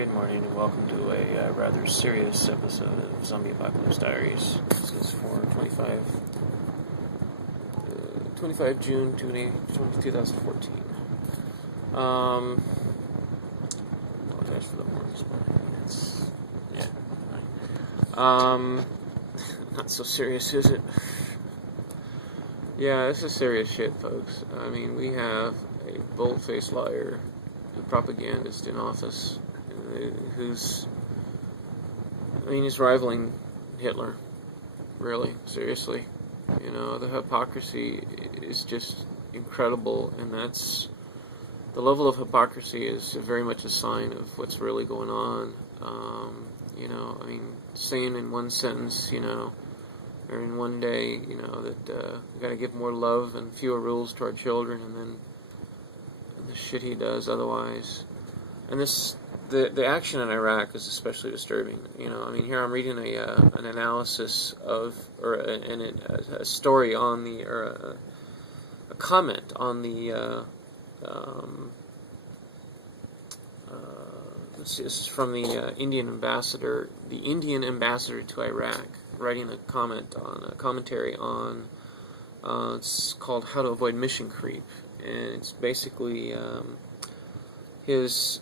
Good morning and welcome to a rather serious episode of Zombie Apocalypse Diaries. This is for 25 June 2014. Apologize for the horns, but it's, yeah. Not so serious, is it? Yeah, this is serious shit, folks. I mean, we have a bold-faced liar, a propagandist in office, who's, he's rivaling Hitler, really, seriously. You know, the hypocrisy is just incredible, and the level of hypocrisy is very much a sign of what's really going on. Saying in one sentence, or in one day, that we gotta give more love and fewer rules to our children, and then the shit he does otherwise. And the action in Iraq is especially disturbing. Here I'm reading an analysis of, or a story on a comment on the. This is from the Indian ambassador to Iraq, writing a commentary on. It's called "How to Avoid Mission Creep," and it's basically his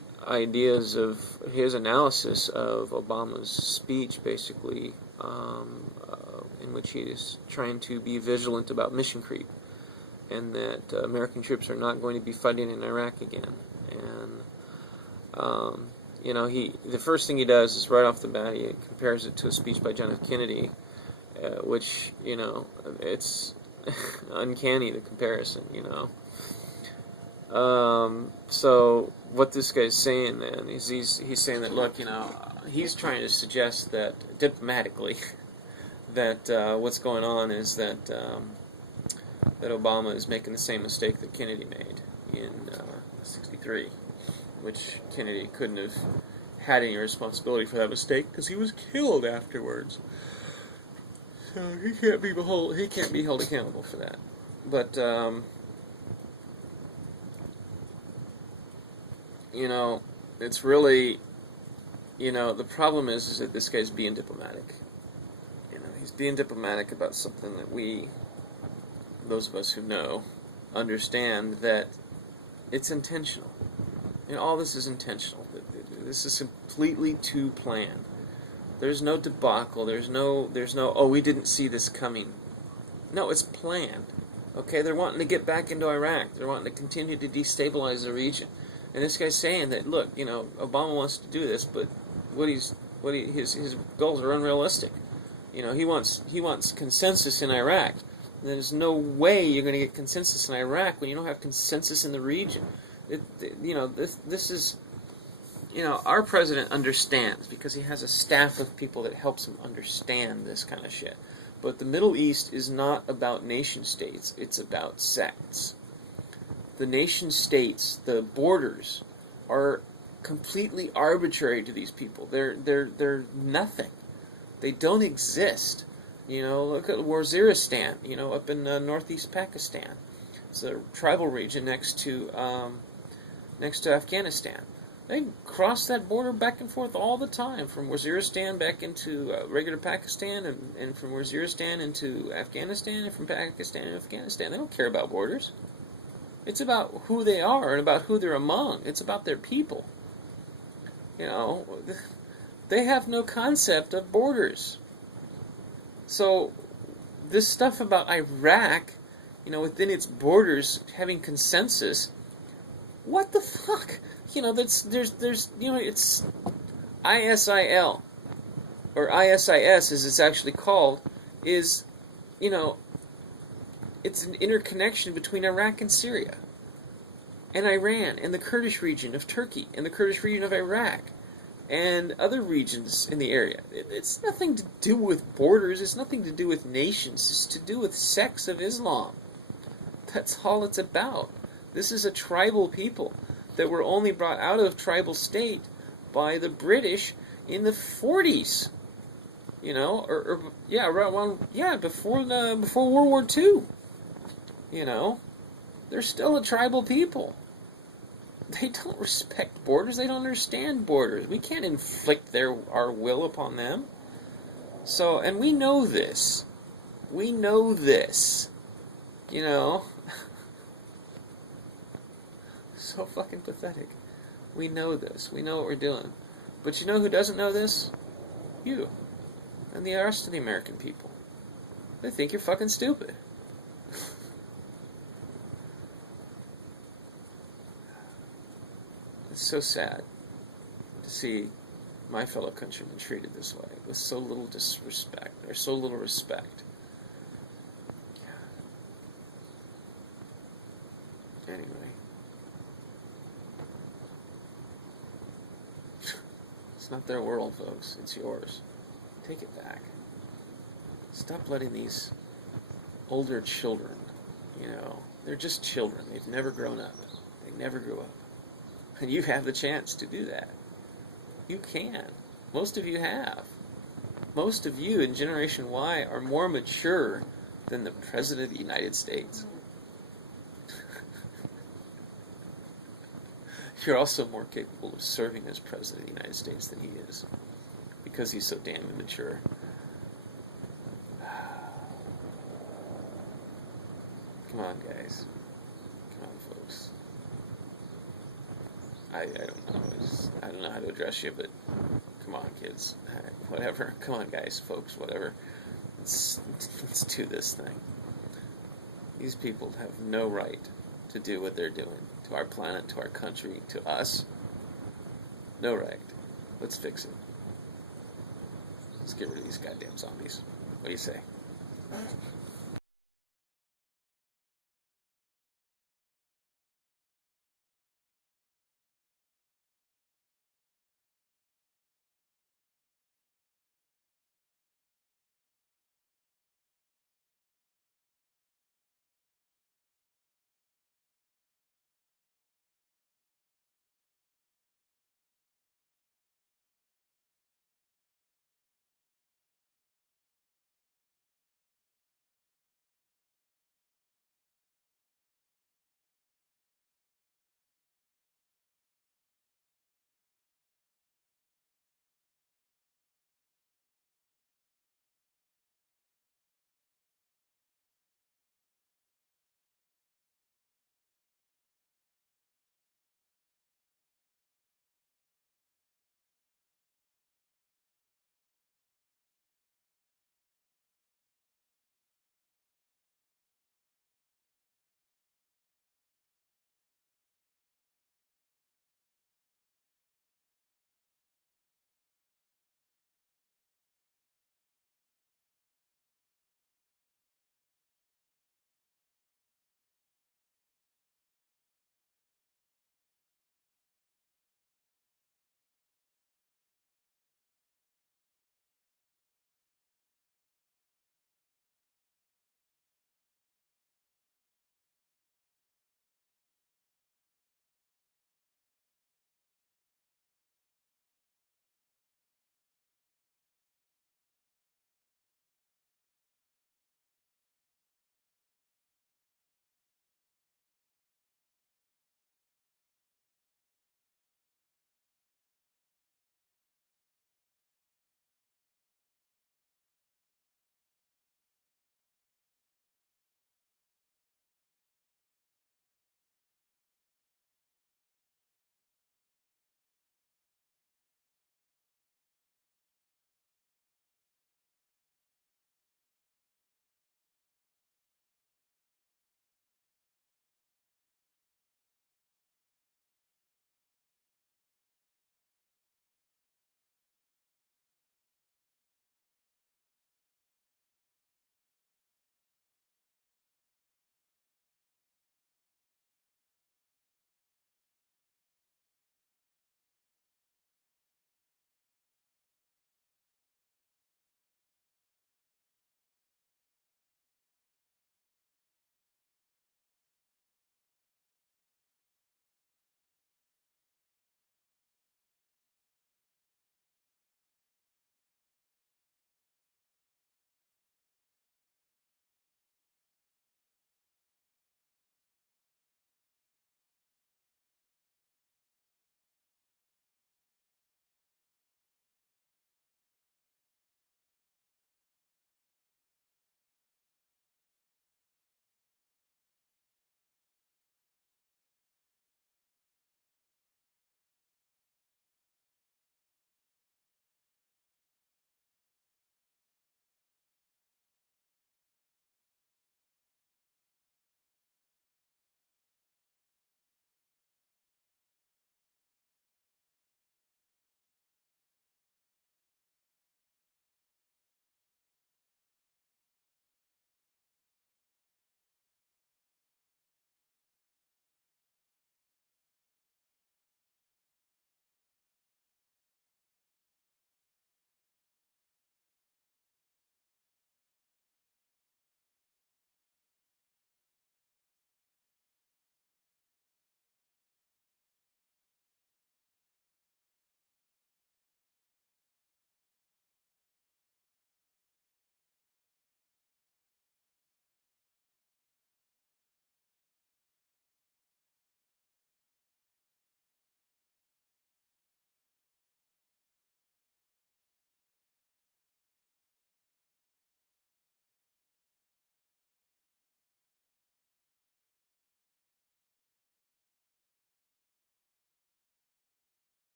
analysis of Obama's speech, basically, in which he is trying to be vigilant about mission creep, and that American troops are not going to be fighting in Iraq again. And the first thing he does is right off the bat he compares it to a speech by John F. Kennedy, which it's uncanny, the comparison. So what this guy's saying then is he's saying that, look, he's trying to suggest that diplomatically that what's going on is that that Obama is making the same mistake that Kennedy made in '63, which Kennedy couldn't have had any responsibility for that mistake because he was killed afterwards. So he can't be held accountable for that. But it's really, the problem is that this guy's being diplomatic. He's being diplomatic about something that those of us who know, understand that it's intentional. All this is intentional. This is completely to plan. There's no debacle. There's no, oh, we didn't see this coming. No, it's planned. Okay, they're wanting to get back into Iraq. They're wanting to continue to destabilize the region. And this guy's saying that, look, Obama wants to do this, but his goals are unrealistic. He wants consensus in Iraq. There's no way you're going to get consensus in Iraq when you don't have consensus in the region. This is, our president understands because he has a staff of people that helps him understand this kind of shit. But the Middle East is not about nation states; it's about sects. The nation states, the borders, are completely arbitrary to these people. They're nothing. They don't exist. Look at Waziristan, up in northeast Pakistan. It's a tribal region next to Afghanistan. They cross that border back and forth all the time, from Waziristan back into regular Pakistan, and from Waziristan into Afghanistan, and from Pakistan to Afghanistan. They don't care about borders. It's about who they are and about who they're among. It's about their people. They have no concept of borders. So this stuff about Iraq, within its borders having consensus, what the fuck? It's ISIL, or ISIS as it's actually called, is, it's an interconnection between Iraq and Syria, and Iran, and the Kurdish region of Turkey, and the Kurdish region of Iraq, and other regions in the area. It's nothing to do with borders, it's nothing to do with nations, it's to do with sects of Islam. That's all it's about. This is a tribal people that were only brought out of tribal state by the British in the 40s. Before World War II. They're still a tribal people. They don't respect borders. They don't understand borders. We can't inflict our will upon them. So, and we know this. We know this. You know? So fucking pathetic. We know this. We know what we're doing. But you know who doesn't know this? You. And the rest of the American people. They think you're fucking stupid. It's so sad to see my fellow countrymen treated this way, with so little disrespect, or so little respect. Anyway. It's not their world, folks. It's yours. Take it back. Stop letting these older children, they're just children. They've never grown up. They never grew up. And you have the chance to do that. You can. Most of you have. Most of you in Generation Y are more mature than the President of the United States. You're also more capable of serving as President of the United States than he is, because he's so damn immature. Come on, guys. Come on, folks. I don't know. I don't know how to address you, but come on, kids. Whatever. Come on, guys, folks, whatever. Let's do this thing. These people have no right to do what they're doing to our planet, to our country, to us. No right. Let's fix it. Let's get rid of these goddamn zombies. What do you say?